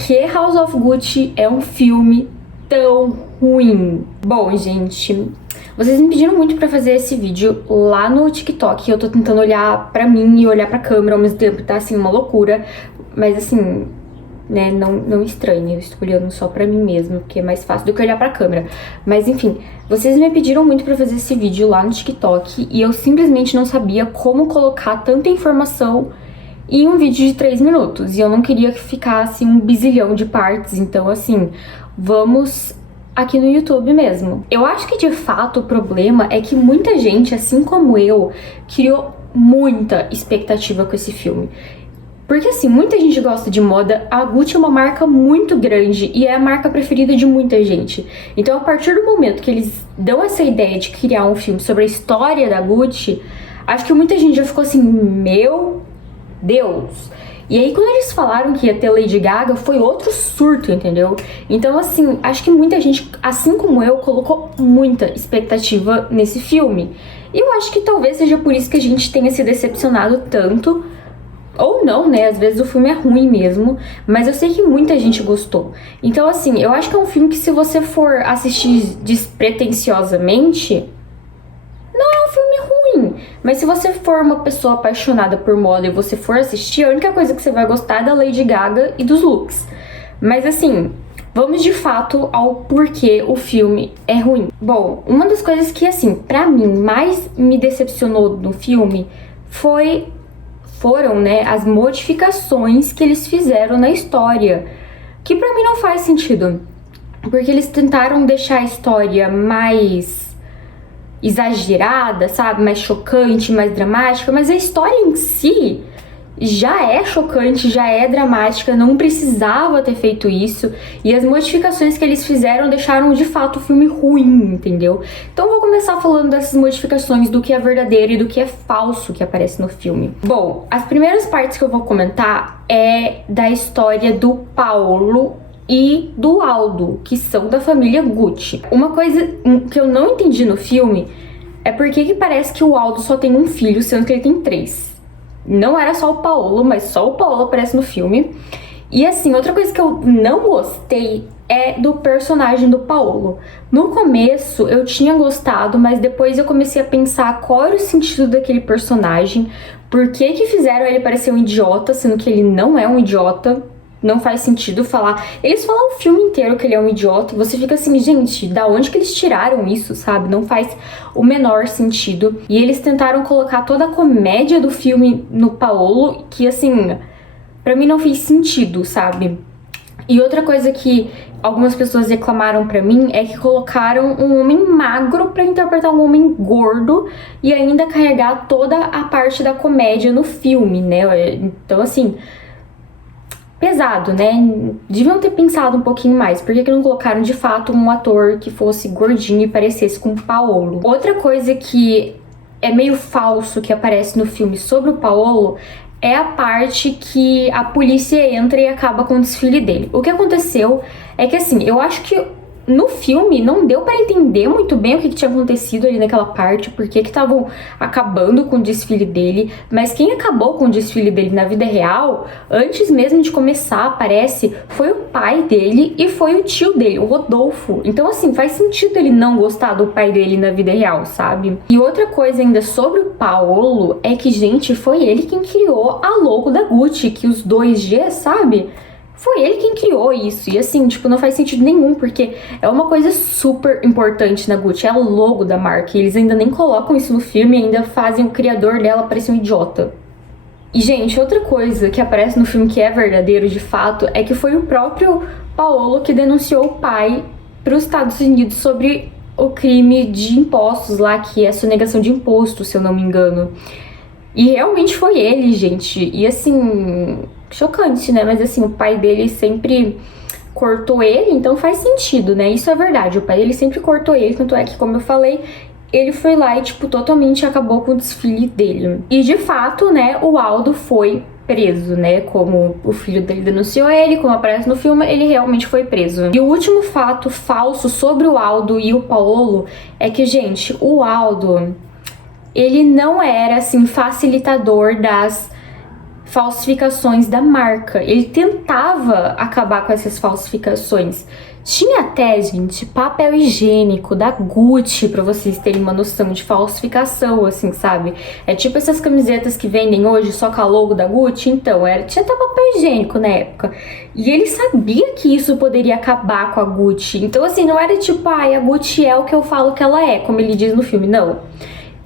que House of Gucci é um filme tão ruim? Bom, gente, vocês me pediram muito pra fazer esse vídeo lá no TikTok. Eu tô tentando olhar pra mim e olhar pra câmera ao mesmo tempo, tá assim, uma loucura. Mas assim, né, não estranhe, eu estou olhando só pra mim mesmo, porque é mais fácil do que olhar pra câmera. Mas enfim, vocês me pediram muito pra fazer esse vídeo lá no TikTok e eu simplesmente não sabia como colocar tanta informação em um vídeo de 3 minutos. E eu não queria que ficasse um bizilhão de partes, então assim, vamos aqui no YouTube mesmo. Eu acho que de fato o problema é que muita gente, assim como eu, criou muita expectativa com esse filme. Porque assim, muita gente gosta de moda, a Gucci é uma marca muito grande e é a marca preferida de muita gente. Então a partir do momento que eles dão essa ideia de criar um filme sobre a história da Gucci, acho que muita gente já ficou assim, meu Deus. E aí quando eles falaram que ia ter Lady Gaga, foi outro surto, entendeu? Então assim, acho que muita gente, assim como eu, colocou muita expectativa nesse filme. E eu acho que talvez seja por isso que a gente tenha se decepcionado tanto. Ou não, né? Às vezes o filme é ruim mesmo, mas eu sei que muita gente gostou. Então, assim, eu acho que é um filme que se você for assistir despretensiosamente, não é um filme ruim. Mas se você for uma pessoa apaixonada por moda e você for assistir, a única coisa que você vai gostar é da Lady Gaga e dos looks. Mas assim, vamos de fato ao porquê o filme é ruim. Bom, uma das coisas que, assim, pra mim, mais me decepcionou no filme foram, né, as modificações que eles fizeram na história, que pra mim não faz sentido, porque eles tentaram deixar a história mais exagerada, sabe, mais chocante, mais dramática, mas a história em si já é chocante, já é dramática, não precisava ter feito isso, e as modificações que eles fizeram deixaram de fato o filme ruim, entendeu? Então eu vou começar falando dessas modificações, do que é verdadeiro e do que é falso que aparece no filme. Bom, as primeiras partes que eu vou comentar é da história do Paolo e do Aldo, que são da família Gucci. Uma coisa que eu não entendi no filme é porque que parece que o Aldo só tem um filho, sendo que ele tem 3. Não era só o Paolo, mas só o Paolo aparece no filme. E assim, outra coisa que eu não gostei é do personagem do Paolo. No começo eu tinha gostado, mas depois eu comecei a pensar qual era o sentido daquele personagem. Por que que fizeram ele parecer um idiota, sendo que ele não é um idiota? Não faz sentido falar. Eles falam o filme inteiro que ele é um idiota e você fica assim, gente, da onde que eles tiraram isso, sabe? Não faz o menor sentido. E eles tentaram colocar toda a comédia do filme no Paolo, que assim, pra mim não fez sentido, sabe? E outra coisa que algumas pessoas reclamaram pra mim é que colocaram um homem magro pra interpretar um homem gordo e ainda carregar toda a parte da comédia no filme, né? Então assim, pesado, né? Deviam ter pensado um pouquinho mais. Por que que não colocaram de fato um ator que fosse gordinho e parecesse com o Paolo? Outra coisa que é meio falso que aparece no filme sobre o Paolo é a parte que a polícia entra e acaba com o desfile dele. O que aconteceu é que, assim, eu acho que no filme não deu pra entender muito bem o que tinha acontecido ali naquela parte, porque que estavam acabando com o desfile dele, mas quem acabou com o desfile dele na vida real, antes mesmo de começar, parece, foi o pai dele e foi o tio dele, o Rodolfo. Então assim, faz sentido ele não gostar do pai dele na vida real, sabe? E outra coisa ainda sobre o Paolo é que, gente, foi ele quem criou a logo da Gucci, que os 2G, sabe? Foi ele quem criou isso, e assim, tipo, não faz sentido nenhum, porque é uma coisa super importante na Gucci, é o logo da marca, e eles ainda nem colocam isso no filme, ainda fazem o criador dela parecer um idiota. E, gente, outra coisa que aparece no filme que é verdadeiro, de fato, é que foi o próprio Paolo que denunciou o pai para os Estados Unidos sobre o crime de impostos lá, que é a sonegação de imposto, se eu não me engano. E realmente foi ele, gente, e assim, chocante, né? Mas assim, o pai dele sempre cortou ele, então faz sentido, né? Isso é verdade, o pai dele sempre cortou ele, tanto é que, como eu falei, ele foi lá e, tipo, totalmente acabou com o desfile dele. E, de fato, né, o Aldo foi preso, né? Como o filho dele denunciou ele, como aparece no filme, ele realmente foi preso. E o último fato falso sobre o Aldo e o Paolo é que, gente, o Aldo, ele não era, assim, facilitador das falsificações da marca. Ele tentava acabar com essas falsificações. Tinha até, gente, papel higiênico da Gucci, pra vocês terem uma noção de falsificação, assim, sabe? É tipo essas camisetas que vendem hoje só com a logo da Gucci. Então, tinha até papel higiênico na época. E ele sabia que isso poderia acabar com a Gucci. Então, assim, não era tipo, a Gucci é o que eu falo que ela é, como ele diz no filme. Não.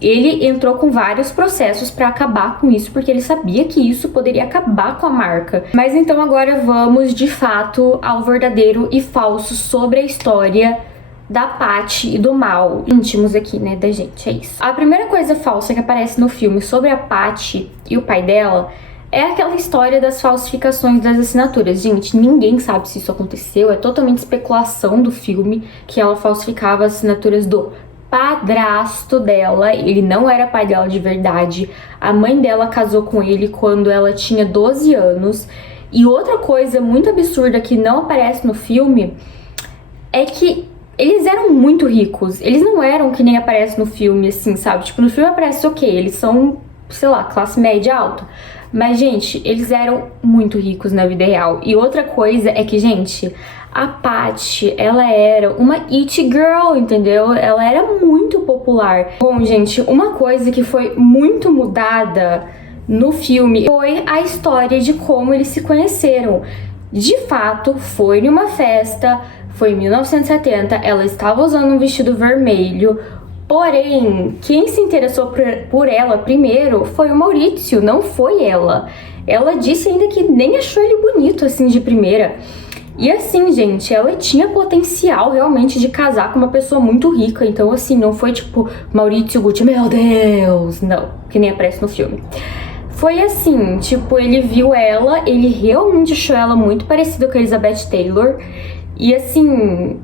Ele entrou com vários processos para acabar com isso, porque ele sabia que isso poderia acabar com a marca. Mas então agora vamos, de fato, ao verdadeiro e falso sobre a história da Patty e do Mal. Íntimos aqui, né, da gente, é isso. A primeira coisa falsa que aparece no filme sobre a Patty e o pai dela é aquela história das falsificações das assinaturas. Gente, ninguém sabe se isso aconteceu, é totalmente especulação do filme que ela falsificava as assinaturas do padrasto dela. Ele não era pai dela de verdade. A mãe dela casou com ele quando ela tinha 12 anos. E outra coisa muito absurda que não aparece no filme é que eles eram muito ricos. Eles não eram que nem aparece no filme, assim, sabe? Tipo, no filme aparece eles são, sei lá, classe média alta. Mas, gente, eles eram muito ricos na vida real. E outra coisa é que, gente, a Patty, ela era uma it girl, entendeu? Ela era muito popular. Bom, gente, uma coisa que foi muito mudada no filme foi a história de como eles se conheceram. De fato, foi numa festa, foi em 1970, ela estava usando um vestido vermelho. Porém, quem se interessou por ela primeiro foi o Maurício, não foi ela. Ela disse ainda que nem achou ele bonito assim de primeira. E assim, gente, ela tinha potencial realmente de casar com uma pessoa muito rica. Então, assim, não foi tipo Maurício Gucci, meu Deus, não, que nem aparece no filme. Foi assim, tipo, ele viu ela, ele realmente achou ela muito parecida com a Elizabeth Taylor. E assim,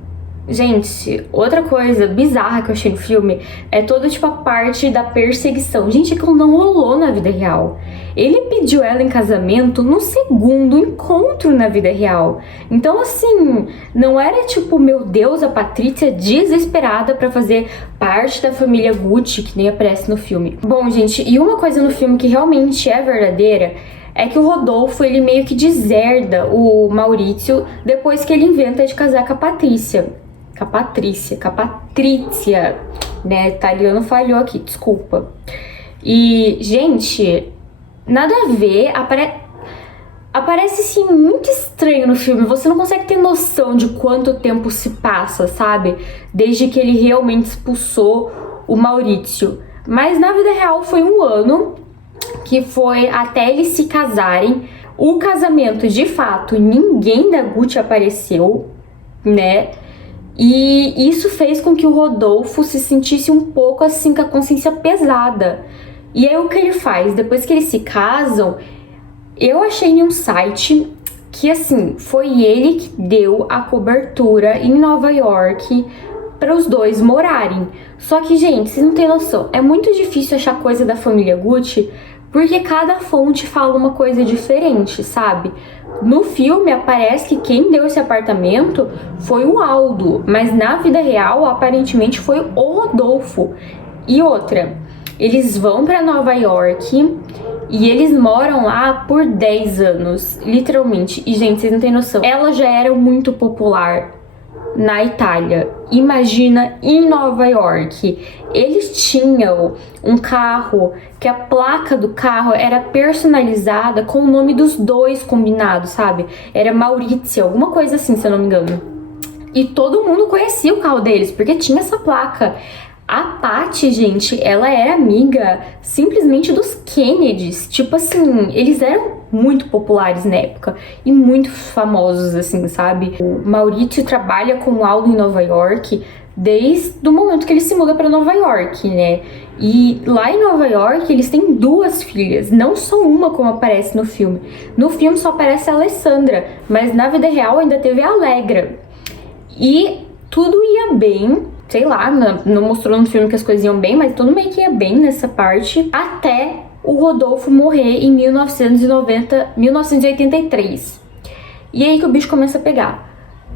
gente, outra coisa bizarra que eu achei no filme é toda, tipo, a parte da perseguição. Gente, aquilo não rolou na vida real. Ele pediu ela em casamento no segundo encontro na vida real. Então, assim, não era tipo, meu Deus, a Patrícia desesperada pra fazer parte da família Gucci, que nem aparece no filme. Bom, gente, e uma coisa no filme que realmente é verdadeira é que o Rodolfo, ele meio que deserda o Maurício depois que ele inventa de casar com a Patrícia. Com a Patrícia, né? Italiano falhou aqui, desculpa. E, gente, nada a ver, aparece assim muito estranho no filme. Você não consegue ter noção de quanto tempo se passa, sabe? Desde que ele realmente expulsou o Maurício. Mas na vida real foi 1 ano, que foi até eles se casarem. O casamento, de fato, ninguém da Gucci apareceu, né? E isso fez com que o Rodolfo se sentisse um pouco assim com a consciência pesada. E aí o que ele faz? Depois que eles se casam, eu achei em um site que assim, foi ele que deu a cobertura em Nova York para os dois morarem. Só que, gente, vocês não têm noção, é muito difícil achar coisa da família Gucci, porque cada fonte fala uma coisa diferente, sabe? No filme aparece que quem deu esse apartamento foi o Aldo, mas na vida real aparentemente foi o Rodolfo. E outra, eles vão para Nova York e eles moram lá por 10 anos, literalmente. E, gente, vocês não têm noção, ela já era muito popular na Itália, imagina em Nova York. Eles tinham um carro que a placa do carro era personalizada com o nome dos dois combinado, sabe? Era Maurício, alguma coisa assim, se eu não me engano. E todo mundo conhecia o carro deles, porque tinha essa placa. A Patty, gente, ela era amiga simplesmente dos Kennedys. Tipo assim, eles eram muito populares na época e muito famosos, assim, sabe? O Maurício trabalha com o Aldo em Nova York desde o momento que ele se muda para Nova York, né? E lá em Nova York eles têm 2 filhas, não só uma como aparece no filme. No filme só aparece a Alessandra, mas na vida real ainda teve a Allegra. E tudo ia bem, sei lá, não mostrou no filme que as coisas iam bem, mas tudo meio que ia bem nessa parte, até o Rodolfo morrer em 1983. E aí que o bicho começa a pegar,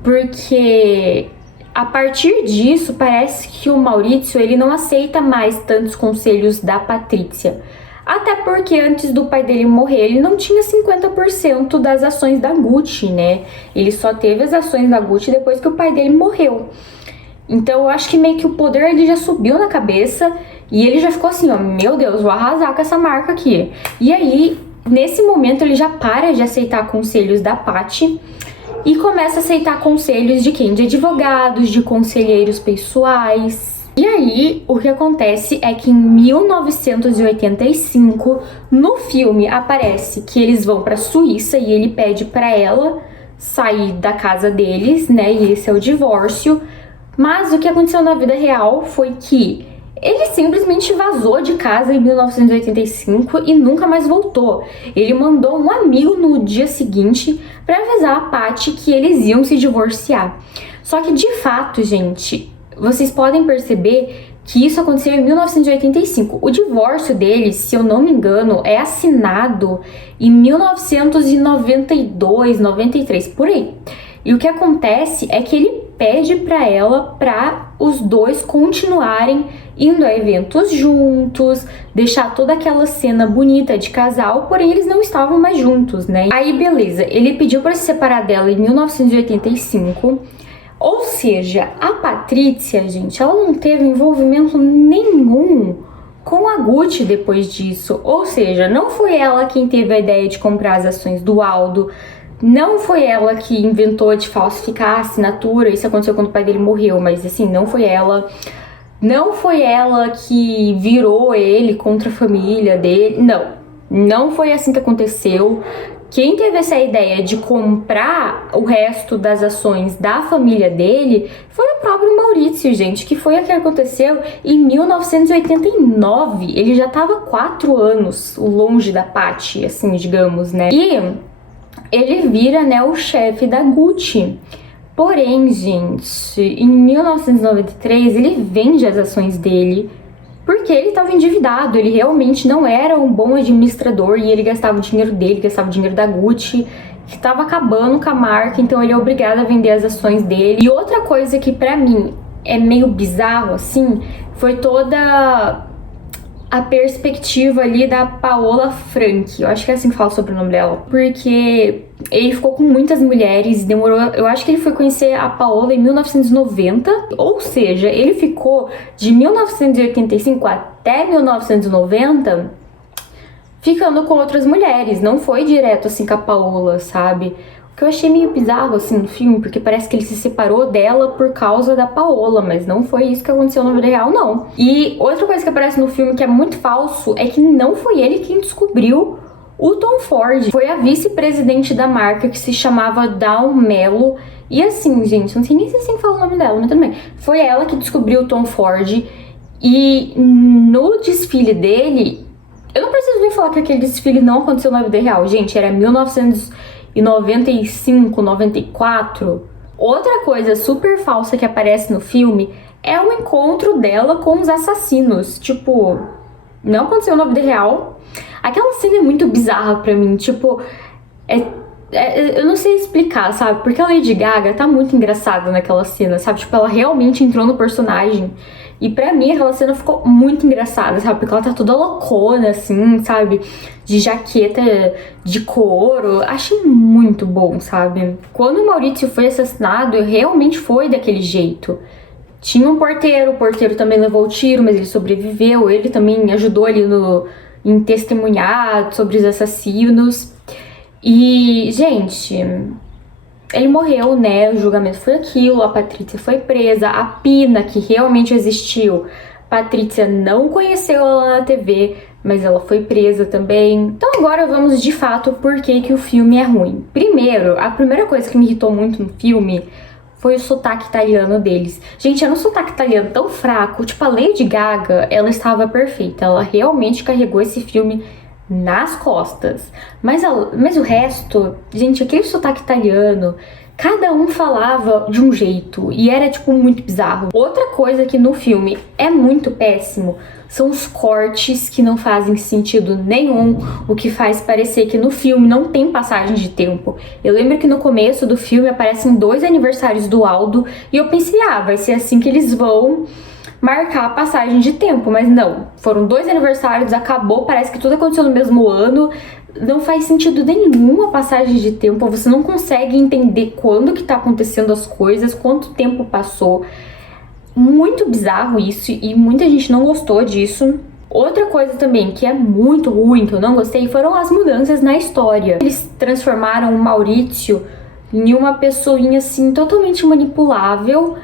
porque a partir disso parece que o Maurício, ele não aceita mais tantos conselhos da Patrícia. Até porque antes do pai dele morrer, ele não tinha 50% das ações da Gucci, né? Ele só teve as ações da Gucci depois que o pai dele morreu. Então eu acho que meio que o poder ele já subiu na cabeça e ele já ficou assim, ó, meu Deus, vou arrasar com essa marca aqui. E aí, nesse momento, ele já para de aceitar conselhos da Patty e começa a aceitar conselhos de quem? De advogados, de conselheiros pessoais. E aí, o que acontece é que em 1985, no filme aparece que eles vão pra Suíça e ele pede pra ela sair da casa deles, né? E esse é o divórcio. Mas o que aconteceu na vida real foi que ele simplesmente vazou de casa em 1985 e nunca mais voltou. Ele mandou um amigo no dia seguinte pra avisar a Patty que eles iam se divorciar. Só que de fato, gente, vocês podem perceber que isso aconteceu em 1985. O divórcio deles, se eu não me engano, é assinado em 1992, 93, por aí. E o que acontece é que ele pede pra ela pra os dois continuarem indo a eventos juntos, deixar toda aquela cena bonita de casal, porém eles não estavam mais juntos, né? Aí beleza, ele pediu pra se separar dela em 1985. Ou seja, a Patrícia, gente, ela não teve envolvimento nenhum com a Gucci depois disso. Ou seja, não foi ela quem teve a ideia de comprar as ações do Aldo, não foi ela que inventou de falsificar a assinatura, isso aconteceu quando o pai dele morreu, mas assim, não foi ela. Não foi ela que virou ele contra a família dele, não foi assim que aconteceu. Quem teve essa ideia de comprar o resto das ações da família dele foi o próprio Maurício, gente, que foi o que aconteceu em 1989. Ele já estava 4 anos longe da Patty, assim, digamos, né? E ele vira, né, o chefe da Gucci. Porém, gente, em 1993 ele vende as ações dele porque ele estava endividado, ele realmente não era um bom administrador e ele gastava o dinheiro dele, gastava o dinheiro da Gucci, que estava acabando com a marca, então ele é obrigado a vender as ações dele. E outra coisa que pra mim é meio bizarro, assim, foi toda a perspectiva ali da Paola Frank, eu acho que é assim que fala sobre o nome dela, porque ele ficou com muitas mulheres, demorou, eu acho que ele foi conhecer a Paola em 1990, ou seja, ele ficou de 1985 até 1990 ficando com outras mulheres, não foi direto assim com a Paola, sabe? O que eu achei meio bizarro assim no filme, porque parece que ele se separou dela por causa da Paola, mas não foi isso que aconteceu na vida real, não. E outra coisa que aparece no filme que é muito falso é que não foi ele quem descobriu o Tom Ford. Foi a vice-presidente da marca que se chamava Dawn Mello. E assim, gente, não sei nem se assim fala o nome dela, mas também. Foi ela que descobriu o Tom Ford. E no desfile dele, eu não preciso nem falar que aquele desfile não aconteceu na vida real, gente, era 1995, 94. Outra coisa super falsa que aparece no filme é o encontro dela com os assassinos. Tipo, não aconteceu na vida real. Aquela cena é muito bizarra pra mim, tipo, eu não sei explicar, sabe? Porque a Lady Gaga tá muito engraçada naquela cena, sabe? Tipo, ela realmente entrou no personagem. E pra mim, aquela cena ficou muito engraçada, sabe? Porque ela tá toda loucona, assim, sabe? De jaqueta de couro. Achei muito bom, sabe? Quando o Maurício foi assassinado, realmente foi daquele jeito. Tinha um porteiro, o porteiro também levou o tiro, mas ele sobreviveu. Ele também ajudou ali em testemunhar sobre os assassinos. E, gente, ele morreu, né? O julgamento foi aquilo, a Patrícia foi presa, a Pina, que realmente existiu, Patrícia não conheceu ela na TV, mas ela foi presa também. Então agora vamos de fato por que o filme é ruim. Primeiro, a primeira coisa que me irritou muito no filme foi o sotaque italiano deles. Gente, era um sotaque italiano tão fraco, tipo, a Lady Gaga, ela estava perfeita, ela realmente carregou esse filme nas costas. Mas o resto, gente, aquele sotaque italiano, cada um falava de um jeito e era, tipo, muito bizarro. Outra coisa que no filme é muito péssimo são os cortes que não fazem sentido nenhum, o que faz parecer que no filme não tem passagem de tempo. Eu lembro que no começo do filme aparecem 2 aniversários do Aldo e eu pensei, vai ser assim que eles vão marcar a passagem de tempo, mas não. Foram 2 aniversários, acabou, parece que tudo aconteceu no mesmo ano. Não faz sentido nenhum a passagem de tempo, você não consegue entender quando que tá acontecendo as coisas, quanto tempo passou. Muito bizarro isso e muita gente não gostou disso. Outra coisa também que é muito ruim, que eu não gostei, foram as mudanças na história. Eles transformaram o Maurício em uma pessoinha assim totalmente manipulável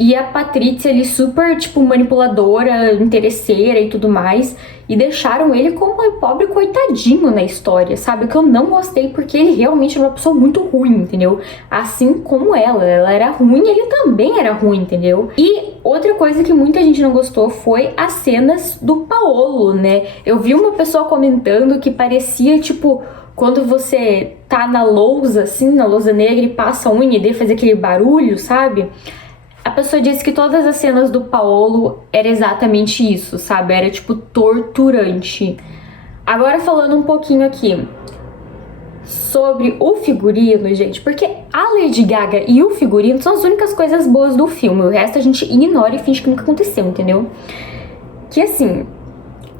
e a Patrícia ali super, tipo, manipuladora, interesseira e tudo mais, e deixaram ele como um pobre coitadinho na história, sabe? O que eu não gostei, porque ele realmente era uma pessoa muito ruim, entendeu? Assim como ela era ruim, ele também era ruim, entendeu? E outra coisa que muita gente não gostou foi as cenas do Paolo, né? Eu vi uma pessoa comentando que parecia, tipo, quando você tá na lousa, assim, na lousa negra e passa a unha e daí faz aquele barulho, sabe? A pessoa disse que todas as cenas do Paolo era exatamente isso, sabe? Era, tipo, torturante. Agora falando um pouquinho aqui sobre o figurino, gente, porque a Lady Gaga e o figurino são as únicas coisas boas do filme. O resto a gente ignora e finge que nunca aconteceu, entendeu? Que assim,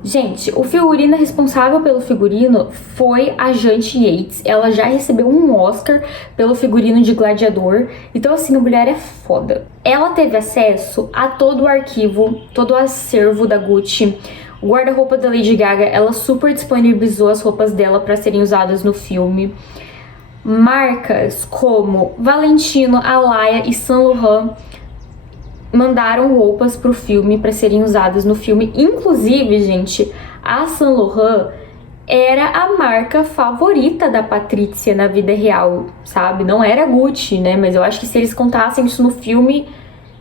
gente, o figurino responsável pelo figurino foi a Janty Yates. Ela já recebeu um Oscar pelo figurino de Gladiador. Então, assim, a mulher é foda. Ela teve acesso a todo o arquivo, todo o acervo da Gucci. O guarda-roupa da Lady Gaga, ela super disponibilizou as roupas dela para serem usadas no filme. Marcas como Valentino, Alaïa e Saint Laurent mandaram roupas pro filme para serem usadas no filme. Inclusive, gente, a Saint Laurent era a marca favorita da Patrícia na vida real, sabe? Não era Gucci, né? Mas eu acho que se eles contassem isso no filme,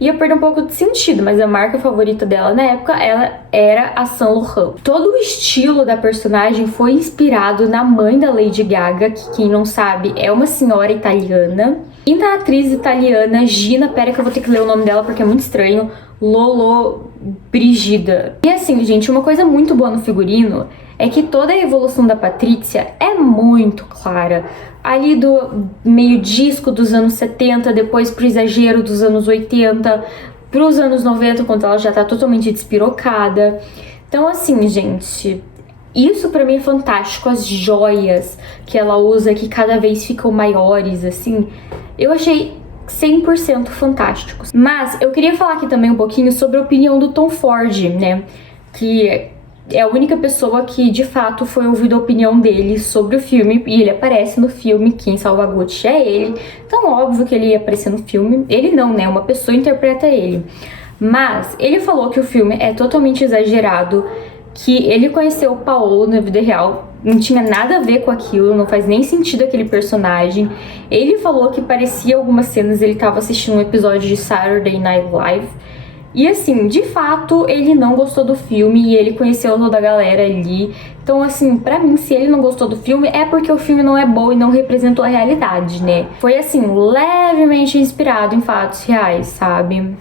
ia perder um pouco de sentido. Mas a marca favorita dela na época, ela era a Saint Laurent. Todo o estilo da personagem foi inspirado na mãe da Lady Gaga, que quem não sabe é uma senhora italiana. E na atriz italiana Gina, pera que eu vou ter que ler o nome dela porque é muito estranho, Lollobrigida. E assim, gente, uma coisa muito boa no figurino é que toda a evolução da Patrícia é muito clara. Ali do meio disco dos anos 70, depois pro exagero dos anos 80, pros anos 90, quando ela já tá totalmente despirocada. Então assim, gente, isso pra mim é fantástico. As joias que ela usa, que cada vez ficam maiores, assim, eu achei 100% fantásticos. Mas eu queria falar aqui também um pouquinho sobre a opinião do Tom Ford, né? Que é a única pessoa que, de fato, foi ouvida a opinião dele sobre o filme. E ele aparece no filme, quem salva a Gucci é ele. Então, óbvio que ele ia aparecer no filme. Ele não, né? Uma pessoa interpreta ele. Mas ele falou que o filme é totalmente exagerado, que ele conheceu o Paolo na vida real, não tinha nada a ver com aquilo, não faz nem sentido aquele personagem. Ele falou que parecia algumas cenas, ele tava assistindo um episódio de Saturday Night Live. E assim, de fato, ele não gostou do filme e ele conheceu toda a galera ali. Então assim, pra mim, se ele não gostou do filme, é porque o filme não é bom e não representou a realidade, né? Foi assim, levemente inspirado em fatos reais, sabe?